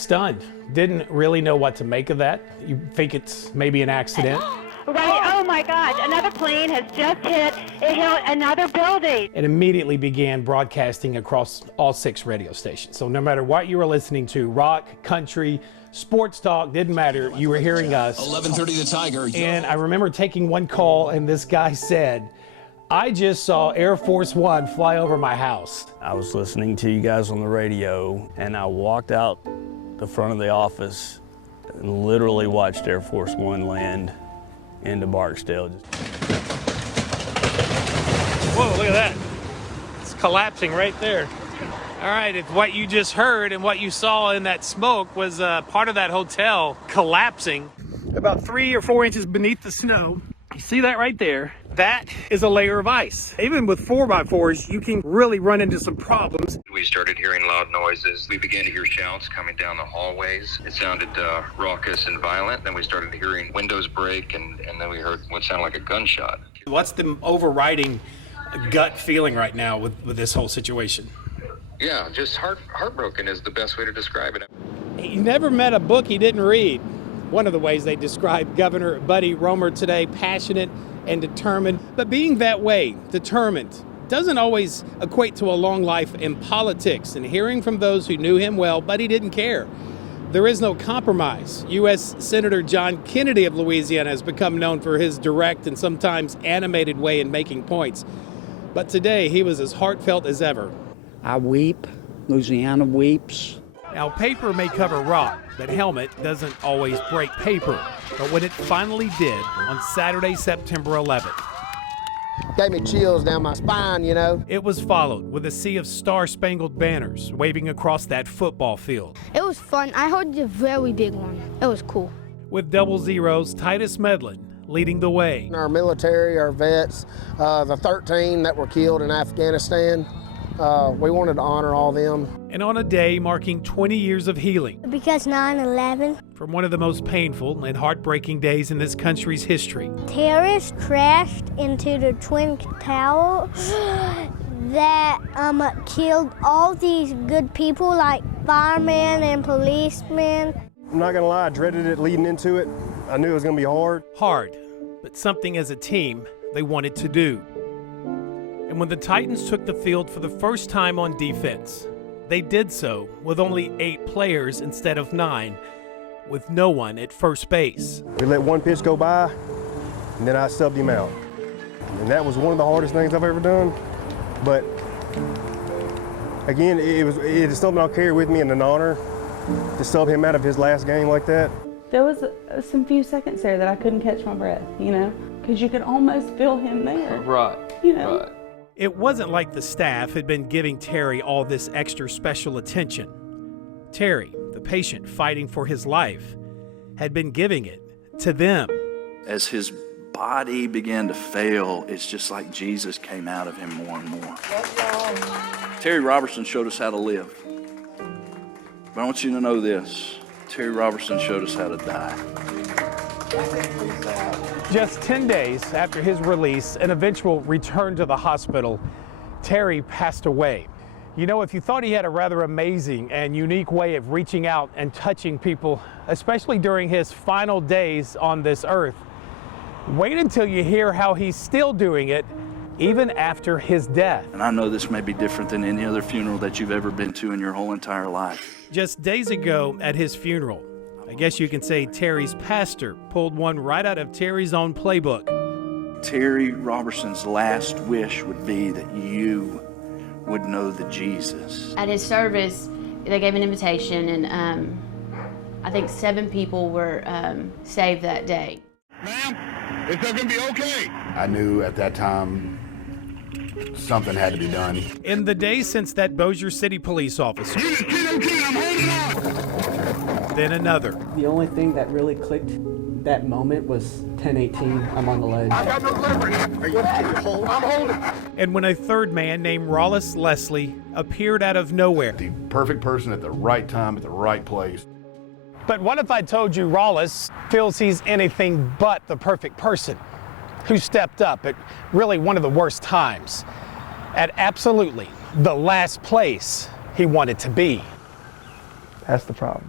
Stunned. Didn't really know what to make of that. You think it's maybe an accident. Right, oh my gosh, another plane has just hit another building. And immediately began broadcasting across all 6 radio stations. So no matter what you were listening to, rock, country, sports talk, didn't matter, you were hearing us. 11:30 the Tiger. And I remember taking one call and this guy said, I just saw Air Force One fly over my house. I was listening to you guys on the radio and I walked out the front of the office and literally watched Air Force One land into Barksdale. Whoa, look at that. It's collapsing right there. All right, if what you just heard and what you saw in that smoke was part of that hotel collapsing about 3 or 4 inches beneath the snow. You see that right there? That is a layer of ice. Even with 4x4s, you can really run into some problems. We started hearing loud noises. We began to hear shouts coming down the hallways. It sounded raucous and violent. Then we started hearing windows break, and then we heard what sounded like a gunshot. What's the overriding gut feeling right now with this whole situation? Yeah, just heartbroken is the best way to describe it. He never met a book he didn't read. One of the ways they described Governor Buddy Roemer today, passionate and determined. But being that way, determined, doesn't always equate to a long life in politics. And hearing from those who knew him well, Buddy didn't care. There is no compromise. U.S. Senator John Kennedy of Louisiana has become known for his direct and sometimes animated way in making points. But today, he was as heartfelt as ever. I weep. Louisiana weeps. Now, paper may cover rock, but helmet doesn't always break paper. But when it finally did on Saturday, September 11th, gave me chills down my spine, you know. it was followed with a sea of star-spangled banners waving across that football field. It was fun. I heard a very big one. It was cool. With Double Zero's Titus Medlin leading the way. Our military, our vets, the 13 that were killed in Afghanistan, we wanted to honor all them. And on a day marking 20 years of healing. Because 9/11. From one of the most painful and heartbreaking days in this country's history. Terrorists crashed into the Twin Tower that killed all these good people like firemen and policemen. I'm not gonna lie, I dreaded it leading into it. I knew it was gonna be hard. Hard, but something as a team they wanted to do. And when the Titans took the field for the first time on defense, they did so with only 8 players instead of 9, with no one at first base. We let one pitch go by, and then I subbed him out. And that was one of the hardest things I've ever done. But again, it is something I'll carry with me and an honor to sub him out of his last game like that. There was some few seconds there that I couldn't catch my breath, you know, because you could almost feel him there. Right. You know. Right. It wasn't like the staff had been giving Terry all this extra special attention. Terry, the patient fighting for his life, had been giving it to them. As his body began to fail, it's just like Jesus came out of him more and more. Terry Robertson showed us how to live. But I want you to know this. Terry Robertson showed us how to die. Just 10 days after his release and eventual return to the hospital, Terry passed away. You know, if you thought he had a rather amazing and unique way of reaching out and touching people, especially during his final days on this earth, wait until you hear how he's still doing it even after his death. And I know this may be different than any other funeral that you've ever been to in your whole entire life. Just days ago at his funeral, I guess you can say Terry's pastor pulled one right out of Terry's own playbook. Terry Robertson's last wish would be that you would know the Jesus. At his service, they gave an invitation, and I think 7 people were saved that day. Ma'am, is that gonna be okay? I knew at that time something had to be done. In the days since that Bossier City police officer, I'm holding on. then another. The only thing that really clicked that moment was 10:18, I'm on the ledge. I got no leverage. I'm holding. And when a third man named Rollis Leslie appeared out of nowhere. The perfect person at the right time, at the right place. But what if I told you Rollis feels he's anything but the perfect person, who stepped up at really one of the worst times, at absolutely the last place he wanted to be? That's the problem.